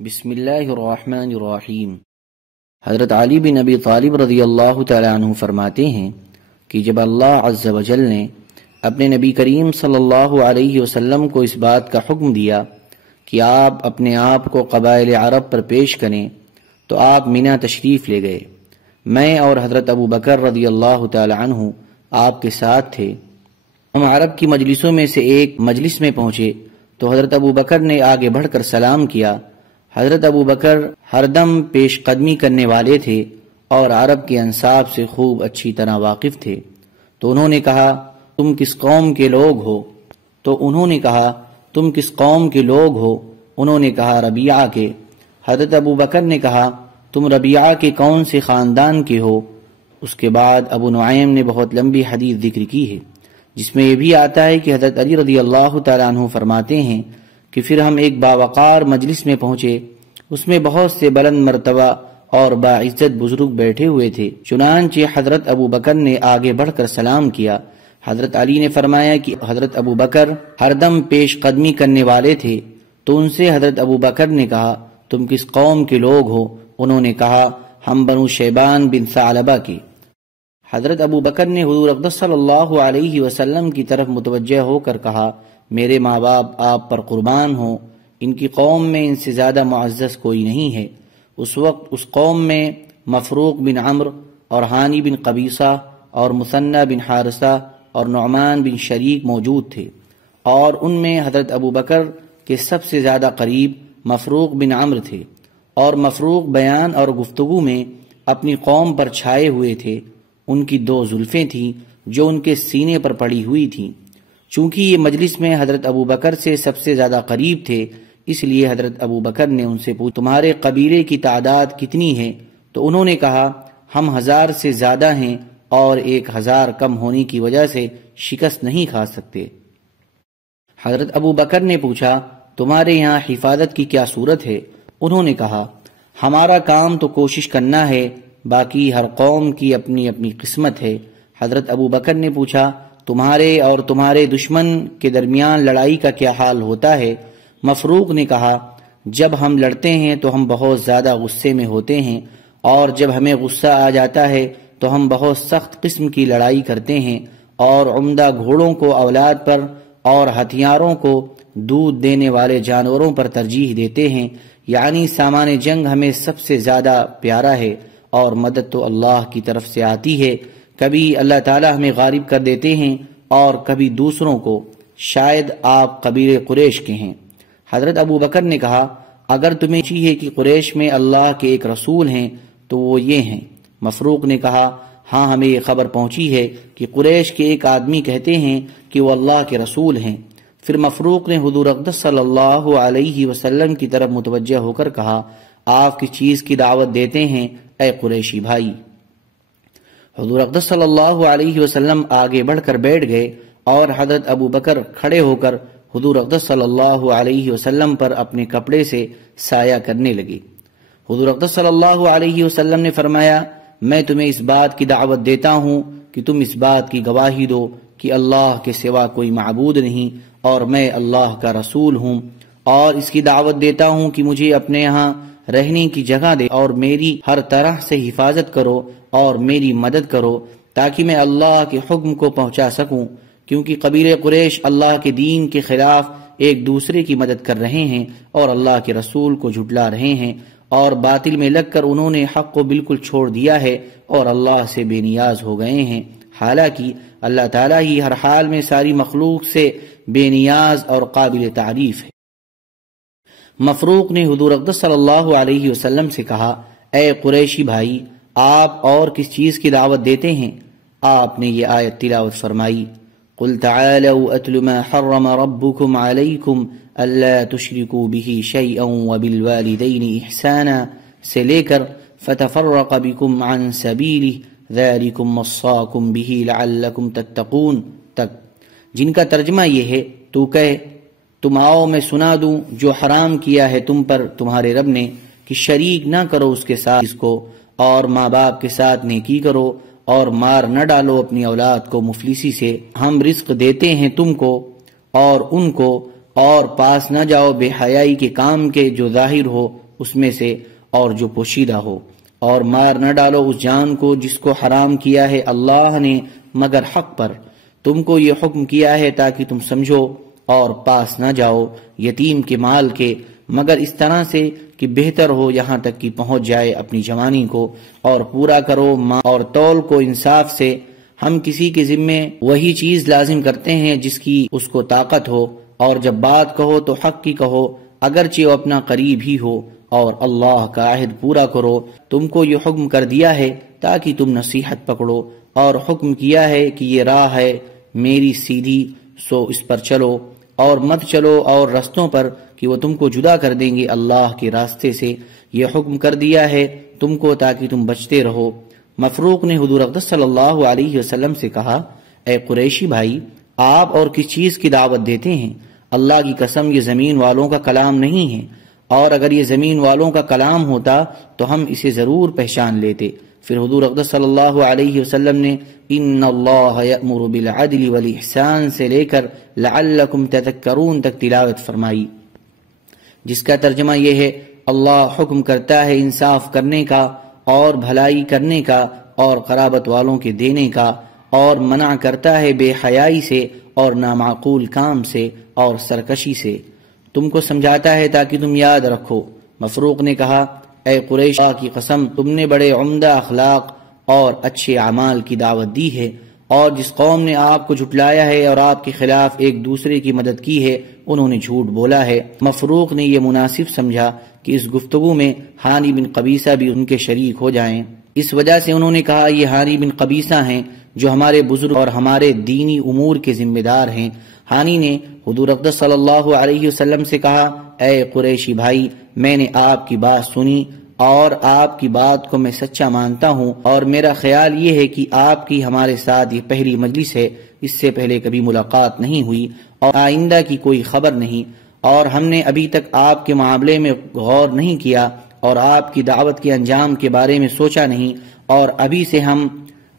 بسم اللہ الرحمن الرحیم۔ حضرت علی بن ابی طالب رضی اللہ تعالیٰ عنہ فرماتے ہیں کہ جب اللہ عز و جل نے اپنے نبی کریم صلی اللہ علیہ وسلم کو اس بات کا حکم دیا کہ آپ اپنے آپ کو قبائل عرب پر پیش کریں تو آپ مینا تشریف لے گئے۔ میں اور حضرت ابو بکر رضی اللہ تعالیٰ عنہ آپ کے ساتھ تھے۔ ہم عرب کی مجلسوں میں سے ایک مجلس میں پہنچے تو حضرت ابو بکر نے آگے بڑھ کر سلام کیا۔ حضرت ابو بکر ہر دم پیش قدمی کرنے والے تھے اور عرب کے انساب سے خوب اچھی طرح واقف تھے۔ تو انہوں نے کہا تم کس قوم کے لوگ ہو؟ تو انہوں نے کہا تم کس قوم کے لوگ ہو؟ انہوں نے کہا ربیعہ کے۔ حضرت ابو بکر نے کہا تم ربیعہ کے کون سے خاندان کے ہو؟ اس کے بعد ابو نعیم نے بہت لمبی حدیث ذکر کی ہے جس میں یہ بھی آتا ہے کہ حضرت علی رضی اللہ تعالیٰ عنہ فرماتے ہیں کہ پھر ہم ایک باوقار مجلس میں پہنچے، اس میں بہت سے بلند مرتبہ اور باعزت بزرگ بیٹھے ہوئے تھے۔ چنانچہ حضرت ابو بکر نے آگے بڑھ کر سلام کیا۔ حضرت علی نے فرمایا کہ حضرت ابو بکر ہر دم پیش قدمی کرنے والے تھے، تو ان سے حضرت ابو بکر نے کہا تم کس قوم کے لوگ ہو؟ انہوں نے کہا ہم بنو شیبان بن ثعلبہ کے۔ حضرت ابو بکر نے حضور اقدس صلی اللہ علیہ وسلم کی طرف متوجہ ہو کر کہا میرے ماں باپ آپ پر قربان ہوں، ان کی قوم میں ان سے زیادہ معزز کوئی نہیں ہے۔ اس وقت اس قوم میں مفروق بن عمرو اور ہانی بن قبیصہ اور مثنى بن حارثہ اور نعمان بن شریک موجود تھے، اور ان میں حضرت ابو بکر کے سب سے زیادہ قریب مفروق بن عمرو تھے، اور مفروق بیان اور گفتگو میں اپنی قوم پر چھائے ہوئے تھے۔ ان کی 2 زلفیں تھیں جو ان کے سینے پر پڑی ہوئی تھیں۔ چونکہ یہ مجلس میں حضرت ابو بکر سے سب سے زیادہ قریب تھے، اس لیے حضرت ابو بکر نے ان سے پوچھا تمہارے قبیلے کی تعداد کتنی ہے؟ تو انہوں نے کہا ہم 1000 سے زیادہ ہیں اور 1000 کم ہونے کی وجہ سے شکست نہیں کھا سکتے۔ حضرت ابو بکر نے پوچھا تمہارے یہاں حفاظت کی کیا صورت ہے؟ انہوں نے کہا ہمارا کام تو کوشش کرنا ہے، باقی ہر قوم کی اپنی اپنی قسمت ہے۔ حضرت ابو بکر نے پوچھا تمہارے اور تمہارے دشمن کے درمیان لڑائی کا کیا حال ہوتا ہے؟ مفروق نے کہا جب ہم لڑتے ہیں تو ہم بہت زیادہ غصے میں ہوتے ہیں، اور جب ہمیں غصہ آ جاتا ہے تو ہم بہت سخت قسم کی لڑائی کرتے ہیں، اور عمدہ گھوڑوں کو اولاد پر اور ہتھیاروں کو دودھ دینے والے جانوروں پر ترجیح دیتے ہیں، یعنی سامان جنگ ہمیں سب سے زیادہ پیارا ہے، اور مدد تو اللہ کی طرف سے آتی ہے۔ کبھی اللہ تعالی ہمیں غالب کر دیتے ہیں اور کبھی دوسروں کو، شاید آپ قبیلے قریش کے ہیں۔ حضرت ابو بکر نے کہا اگر تمہیں چاہیے کہ قریش میں اللہ کے ایک رسول ہیں تو وہ یہ ہیں۔ مفروق نے کہا ہاں ہمیں یہ خبر پہنچی ہے کہ قریش کے ایک آدمی کہتے ہیں کہ وہ اللہ کے رسول ہیں۔ پھر مفروق نے حضور اقدس صلی اللہ علیہ وسلم کی طرف متوجہ ہو کر کہا آپ کس چیز کی دعوت دیتے ہیں اے قریشی بھائی؟ حضور اقدس صلی اللہ علیہ وسلم آگے بڑھ کر بیٹھ گئے اور حضرت ابو بکر کھڑے ہو کر حضور اقدس صلی اللہ علیہ وسلم پر اپنے کپڑے سے سایہ کرنے لگے۔ حضور اقدس صلی اللہ علیہ وسلم نے فرمایا میں تمہیں اس بات کی دعوت دیتا ہوں کہ تم اس بات کی گواہی دو کہ اللہ کے سوا کوئی معبود نہیں اور میں اللہ کا رسول ہوں، اور اس کی دعوت دیتا ہوں کہ مجھے اپنے یہاں رہنے کی جگہ دے اور میری ہر طرح سے حفاظت کرو اور میری مدد کرو تاکہ میں اللہ کے حکم کو پہنچا سکوں، کیونکہ قبیلے قریش اللہ کے دین کے خلاف ایک دوسرے کی مدد کر رہے ہیں اور اللہ کے رسول کو جھٹلا رہے ہیں، اور باطل میں لگ کر انہوں نے حق کو بالکل چھوڑ دیا ہے اور اللہ سے بے نیاز ہو گئے ہیں، حالانکہ اللہ تعالیٰ ہی ہر حال میں ساری مخلوق سے بے نیاز اور قابل تعریف ہے۔ مفروق نے حضور اقدس صلی اللہ علیہ وسلم سے کہا اے قریشی بھائی آپ اور کس چیز کی دعوت دیتے ہیں؟ آپ نے یہ آیت تلاوت فرمائی قل تعالوا اتل ما حرم ربكم عليكم الا تشركوا به شيئا وبالوالدين احسانا سے لے کر فتفرق بكم عن سبيله ذلكم وصاكم به لعلكم تتقون تک، جن کا ترجمہ یہ ہے تو کہے تم آؤ میں سنا دوں جو حرام کیا ہے تم پر تمہارے رب نے کہ شریک نہ کرو اس کے ساتھ اس کو، اور ماں باپ کے ساتھ نیکی کرو، اور مار نہ ڈالو اپنی اولاد کو مفلسی سے، ہم رزق دیتے ہیں تم کو اور ان کو، اور پاس نہ جاؤ بے حیائی کے کام کے جو ظاہر ہو اس میں سے اور جو پوشیدہ ہو، اور مار نہ ڈالو اس جان کو جس کو حرام کیا ہے اللہ نے مگر حق پر۔ تم کو یہ حکم کیا ہے تاکہ تم سمجھو، اور پاس نہ جاؤ یتیم کے مال کے مگر اس طرح سے کہ بہتر ہو یہاں تک کہ پہنچ جائے اپنی جوانی کو، اور پورا کرو اور تول کو انصاف سے۔ ہم کسی کے ذمے وہی چیز لازم کرتے ہیں جس کی اس کو طاقت ہو، اور جب بات کہو تو حق کی کہو اگرچہ وہ اپنا قریب ہی ہو، اور اللہ کا عہد پورا کرو۔ تم کو یہ حکم کر دیا ہے تاکہ تم نصیحت پکڑو، اور حکم کیا ہے کہ یہ راہ ہے میری سیدھی، سو اس پر چلو، اور مت چلو اور رستوں پر کہ وہ تم کو جدا کر دیں گے اللہ کے راستے سے۔ یہ حکم کر دیا ہے تم کو تاکہ تم بچتے رہو۔ مفروق نے حضور اقدس صلی اللہ علیہ وسلم سے کہا، اے قریشی بھائی، آپ اور کس چیز کی دعوت دیتے ہیں؟ اللہ کی قسم یہ زمین والوں کا کلام نہیں ہے، اور اگر یہ زمین والوں کا کلام ہوتا تو ہم اسے ضرور پہچان لیتے۔ پھر حضور اقدس صلی اللہ علیہ وسلم نے ان اللہ یأمر بالعدل والاحسان سے لے کر لعلکم تذکرون تک تلاوت فرمائی، جس کا ترجمہ یہ ہے، اللہ حکم کرتا ہے انصاف کرنے کا اور بھلائی کرنے کا اور قرابت والوں کے دینے کا، اور منع کرتا ہے بے حیائی سے اور نامعقول کام سے اور سرکشی سے، تم کو سمجھاتا ہے تاکہ تم یاد رکھو۔ مفروق نے کہا، اے قریش، اللہ کی قسم تم نے بڑے عمدہ اخلاق اور اچھے اعمال کی دعوت دی ہے، اور جس قوم نے آپ کو جھٹلایا ہے اور آپ کے خلاف ایک دوسرے کی مدد کی ہے انہوں نے جھوٹ بولا ہے۔ مفروق نے یہ مناسب سمجھا کہ اس گفتگو میں ہانی بن قبیصہ بھی ان کے شریک ہو جائیں، اس وجہ سے انہوں نے کہا، یہ ہانی بن قبیصہ ہیں جو ہمارے بزرگ اور ہمارے دینی امور کے ذمہ دار ہیں۔ ہانی نے حضور اقدس صلی اللہ علیہ وسلم سے کہا، اے قریشی بھائی، میں نے آپ کی بات سنی اور آپ کی بات کو میں سچا مانتا ہوں، اور میرا خیال یہ ہے کہ آپ کی ہمارے ساتھ یہ پہلی مجلس ہے، اس سے پہلے کبھی ملاقات نہیں ہوئی اور آئندہ کی کوئی خبر نہیں، اور ہم نے ابھی تک آپ کے معاملے میں غور نہیں کیا اور آپ کی دعوت کے انجام کے بارے میں سوچا نہیں، اور ابھی سے ہم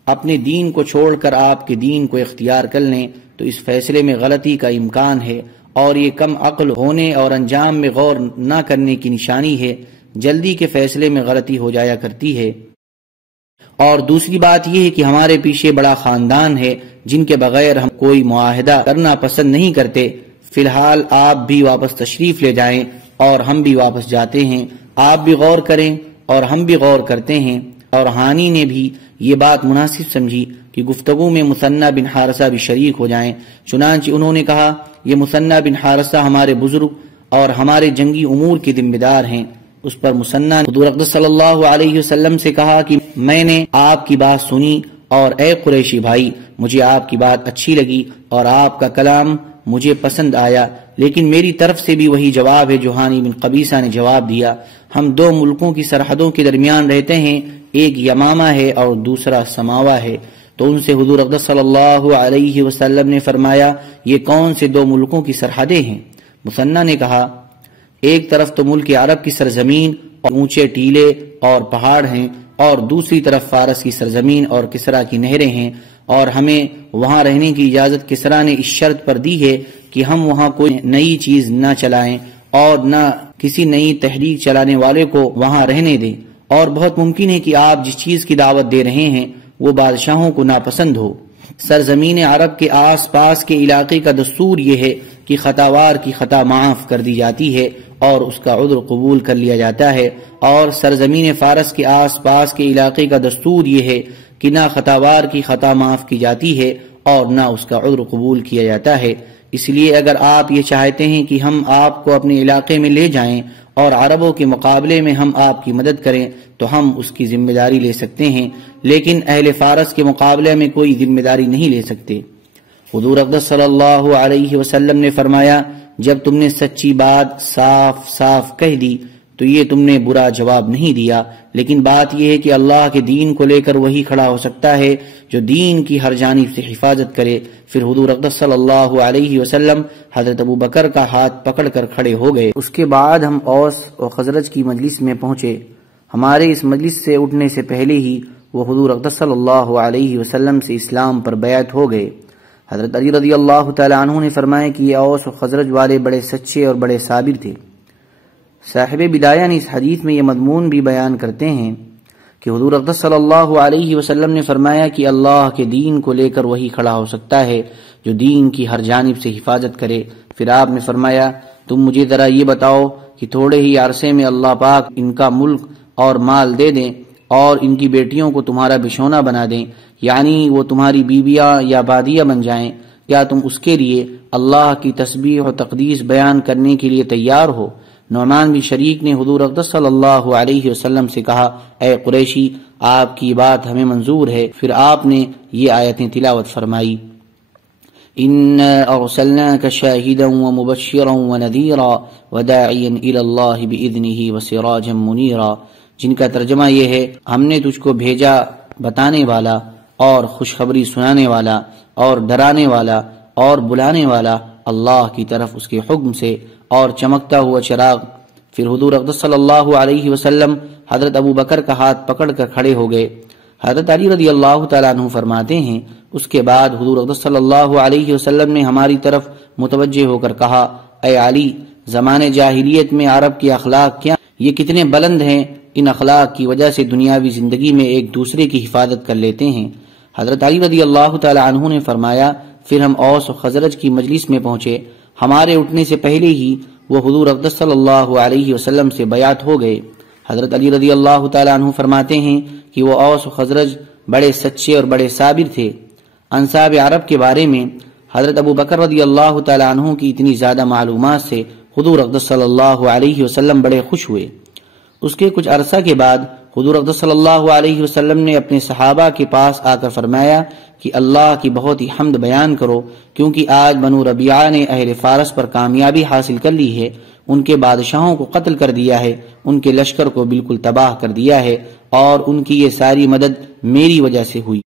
اپنے دین کو چھوڑ کر آپ کے دین کو اختیار کر لیں تو اس فیصلے میں غلطی کا امکان ہے، اور یہ کم عقل ہونے اور انجام میں غور نہ کرنے کی نشانی ہے۔ جلدی کے فیصلے میں غلطی ہو جایا کرتی ہے، اور دوسری بات یہ ہے کہ ہمارے پیچھے بڑا خاندان ہے جن کے بغیر ہم کوئی معاہدہ کرنا پسند نہیں کرتے۔ فی الحال آپ بھی واپس تشریف لے جائیں اور ہم بھی واپس جاتے ہیں، آپ بھی غور کریں اور ہم بھی غور کرتے ہیں۔ اور ہانی نے بھی یہ بات مناسب سمجھی کہ گفتگو میں مثنی بن حارثہ بھی شریک ہو جائیں، چنانچہ انہوں نے کہا، یہ مثنی بن حارثہ ہمارے بزرگ اور ہمارے جنگی امور کے ذمہ دار ہیں۔ اس پر مثنی نے حضور اقدس صلی اللہ علیہ وسلم سے کہا کہ میں نے آپ کی بات سنی، اور اے قریشی بھائی، مجھے آپ کی بات اچھی لگی اور آپ کا کلام مجھے پسند آیا، لیکن میری طرف سے بھی وہی جواب ہے جو ہانی بن قبیصہ نے جواب دیا۔ ہم دو ملکوں کی سرحدوں کے درمیان رہتے ہیں، ایک یمامہ ہے اور دوسرا سماوہ ہے۔ تو ان سے حضور اقدس صلی اللہ علیہ وسلم نے فرمایا، یہ کون سے دو ملکوں کی سرحدیں ہیں؟ مثنی نے کہا، ایک طرف تو ملک عرب کی سرزمین اور اونچے ٹیلے اور پہاڑ ہیں، اور دوسری طرف فارس کی سرزمین اور کسرا کی نہریں ہیں، اور ہمیں وہاں رہنے کی اجازت کسرا نے اس شرط پر دی ہے کہ ہم وہاں کوئی نئی چیز نہ چلائیں اور نہ کسی نئی تحریک چلانے والے کو وہاں رہنے دیں، اور بہت ممکن ہے کہ آپ جس چیز کی دعوت دے رہے ہیں وہ بادشاہوں کو ناپسند ہو۔ سرزمین عرب کے آس پاس کے علاقے کا دستور یہ ہے کہ خطاوار کی خطا معاف کر دی جاتی ہے اور اس کا عذر قبول کر لیا جاتا ہے، اور سرزمین فارس کے آس پاس کے علاقے کا دستور یہ ہے کہ نہ خطاوار کی خطا معاف کی جاتی ہے اور نہ اس کا عذر قبول کیا جاتا ہے۔ اس لیے اگر آپ یہ چاہتے ہیں کہ ہم آپ کو اپنے علاقے میں لے جائیں اور عربوں کے مقابلے میں ہم آپ کی مدد کریں تو ہم اس کی ذمہ داری لے سکتے ہیں، لیکن اہل فارس کے مقابلے میں کوئی ذمہ داری نہیں لے سکتے۔ حضور اقدس صلی اللہ علیہ وسلم نے فرمایا، جب تم نے سچی بات صاف صاف کہہ دی تو یہ تم نے برا جواب نہیں دیا، لیکن بات یہ ہے کہ اللہ کے دین کو لے کر وہی کھڑا ہو سکتا ہے جو دین کی ہر جانب سے حفاظت کرے۔ پھر حضور اقدس صلی اللہ علیہ وسلم حضرت ابو بکر کا ہاتھ پکڑ کر کھڑے ہو گئے۔ اس کے بعد ہم اوس اور خزرج کی مجلس میں پہنچے۔ ہمارے اس مجلس سے اٹھنے سے پہلے ہی وہ حضور اقدس صلی اللہ علیہ وسلم سے اسلام پر بیعت ہو گئے۔ حضرت علی رضی اللہ تعالی عنہ نے فرمایا کہ یہ اوس و خزرج والے بڑے سچے اور بڑے صابر تھے۔ صاحب بدایہ نے اس حدیث میں یہ مضمون بھی بیان کرتے ہیں کہ حضور اقدس صلی اللہ علیہ وسلم نے فرمایا کہ اللہ کے دین کو لے کر وہی کھڑا ہو سکتا ہے جو دین کی ہر جانب سے حفاظت کرے۔ پھر آپ نے فرمایا تم مجھے ذرا یہ بتاؤ کہ تھوڑے ہی عرصے میں اللہ پاک ان کا ملک اور مال دے دیں اور ان کی بیٹیوں کو تمہارا بچھونا بنا دیں، یعنی وہ تمہاری بیویاں یا بادیاں بن جائیں، کیا تم اس کے لیے اللہ کی تسبیح و تقدیس بیان کرنے کے لیے تیار ہو؟ نعمان بن شریک نے حضور اقدس صلی اللہ علیہ وسلم سے کہا اے قریشی، آپ کی بات ہمیں منظور ہے۔ پھر آپ نے یہ آیتیں تلاوت فرمائی اِنَّا أَرْسَلْنَاكَ شَاهِدًا وَمُبَشِّرًا وَنَذِيرًا وَدَاعِيًا إِلَى اللَّهِ بِإِذْنِهِ وَسِرَاجًا مُنِيرًا، جن کا ترجمہ یہ ہے ہم نے تجھ کو بھیجا بتانے والا اور خوشخبری سنانے والا اور ڈرانے والا اور بلانے والا اللہ کی طرف اس کے حکم سے اور چمکتا ہوا چراغ۔ پھر حضور اقدس صلی اللہ علیہ وسلم حضرت ابو بکر کا ہاتھ پکڑ کر کھڑے ہو گئے۔ حضرت علی رضی اللہ تعالیٰ عنہ فرماتے ہیں اس کے بعد حضور اقدس صلی اللہ علیہ وسلم نے ہماری طرف متوجہ ہو کر کہا اے علی، زمانے جاہلیت میں عرب کے اخلاق کیا یہ کتنے بلند ہیں، ان اخلاق کی وجہ سے دنیاوی زندگی میں ایک دوسرے کی حفاظت کر لیتے ہیں۔ حضرت علی رضی اللہ تعالیٰ عنہ نے فرمایا پھر ہم اوس و خزرج کی مجلس میں پہنچے، ہمارے اٹھنے سے پہلے ہی وہ حضور اقدس صلی اللہ علیہ وسلم سے بیعت ہو گئے۔ حضرت علی رضی اللہ تعالیٰ عنہ فرماتے ہیں کہ وہ اوس و خزرج بڑے سچے اور بڑے صابر تھے۔ انصاب عرب کے بارے میں حضرت ابو بکر رضی اللہ تعالیٰ عنہ کی اتنی زیادہ معلومات سے حضور اقدس صلی اللہ علیہ وسلم بڑے خوش ہوئے۔ اس کے کچھ عرصہ کے بعد حضور اقدس صلی اللہ علیہ وسلم نے اپنے صحابہ کے پاس آ کر فرمایا کہ اللہ کی بہت ہی حمد بیان کرو، کیونکہ آج بنو ربیعہ نے اہل فارس پر کامیابی حاصل کر لی ہے، ان کے بادشاہوں کو قتل کر دیا ہے، ان کے لشکر کو بالکل تباہ کر دیا ہے، اور ان کی یہ ساری مدد میری وجہ سے ہوئی۔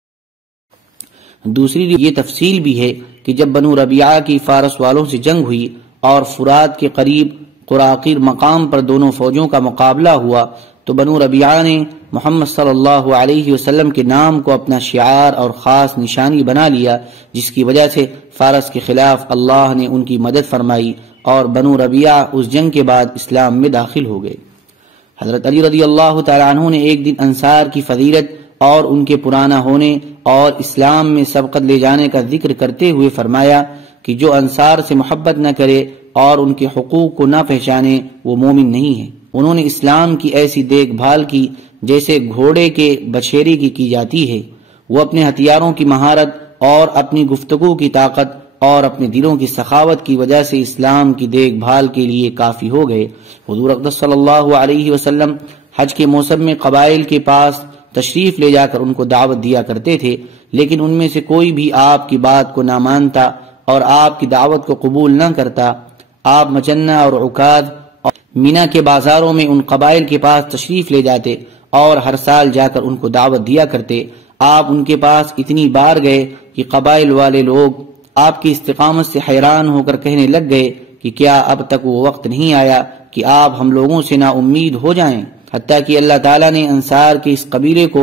دوسری یہ تفصیل بھی ہے کہ جب بنو ربیعہ کی فارس والوں سے جنگ ہوئی اور فرات کے قریب قراقیر مقام پر دونوں فوجوں کا مقابلہ ہوا تو بنو ربیعہ نے محمد صلی اللہ علیہ وسلم کے نام کو اپنا شعار اور خاص نشانی بنا لیا، جس کی وجہ سے فارس کے خلاف اللہ نے ان کی مدد فرمائی اور بنو ربیعہ اس جنگ کے بعد اسلام میں داخل ہو گئے۔ حضرت علی رضی اللہ تعالیٰ عنہ نے ایک دن انصار کی فضیلت اور ان کے پرانا ہونے اور اسلام میں سبقت لے جانے کا ذکر کرتے ہوئے فرمایا کہ جو انصار سے محبت نہ کرے اور ان کے حقوق کو نہ پہچانے وہ مومن نہیں ہے۔ انہوں نے اسلام کی ایسی دیکھ بھال کی جیسے گھوڑے کے بچھیرے کی جاتی ہے۔ وہ اپنے ہتھیاروں کی مہارت اور اپنی گفتگو کی طاقت اور اپنے دلوں کی سخاوت کی وجہ سے اسلام کی دیکھ بھال کے لیے کافی ہو گئے۔ حضور اقدس صلی اللہ علیہ وسلم حج کے موسم میں قبائل کے پاس تشریف لے جا کر ان کو دعوت دیا کرتے تھے، لیکن ان میں سے کوئی بھی آپ کی بات کو نہ مانتا اور آپ کی دعوت کو قبول نہ کرتا۔ آپ مچنہ اور عکاظ اور مینا کے بازاروں میں ان قبائل کے پاس تشریف لے جاتے اور ہر سال جا کر ان کو دعوت دیا کرتے۔ آپ ان کے پاس اتنی بار گئے کہ قبائل والے لوگ آپ کی استقامت سے حیران ہو کر کہنے لگ گئے کہ کیا اب تک وہ وقت نہیں آیا کہ آپ ہم لوگوں سے نا امید ہو جائیں، حتیٰ کہ اللہ تعالیٰ نے انصار کے اس قبیلے کو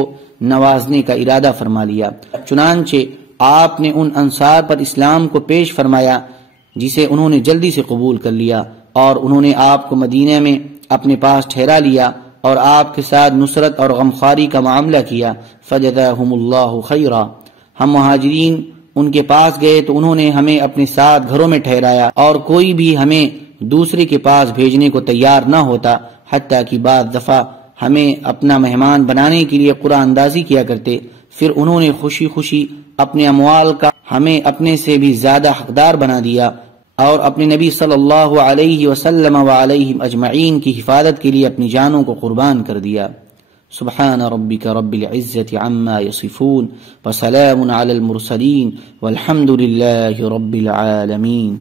نوازنے کا ارادہ فرما لیا۔ چنانچہ آپ نے ان انصار پر اسلام کو پیش فرمایا جسے انہوں نے جلدی سے قبول کر لیا، اور انہوں نے آپ کو مدینہ میں اپنے پاس ٹھہرا لیا اور آپ کے ساتھ نصرت اور غمخواری کا معاملہ کیا۔ فجزاہم اللہ خیرا۔ ہم مہاجرین ان کے پاس گئے تو انہوں نے ہمیں اپنے ساتھ گھروں میں ٹھہرایا اور کوئی بھی ہمیں دوسرے کے پاس بھیجنے کو تیار نہ ہوتا، حتیٰ کہ بعض دفعہ ہمیں اپنا مہمان بنانے کے لیے قرعہ اندازی کیا کرتے۔ پھر انہوں نے خوشی خوشی اپنے اموال کا ہمیں اپنے سے بھی زیادہ حقدار بنا دیا اور اپنے نبی صلی اللہ علیہ وسلم وعلیہم اجمعین کی حفاظت کے لیے اپنی جانوں کو قربان کر دیا۔ سبحان ربک رب العزت عما یصفون وسلام علی المرسلین والحمد للہ رب العالمین۔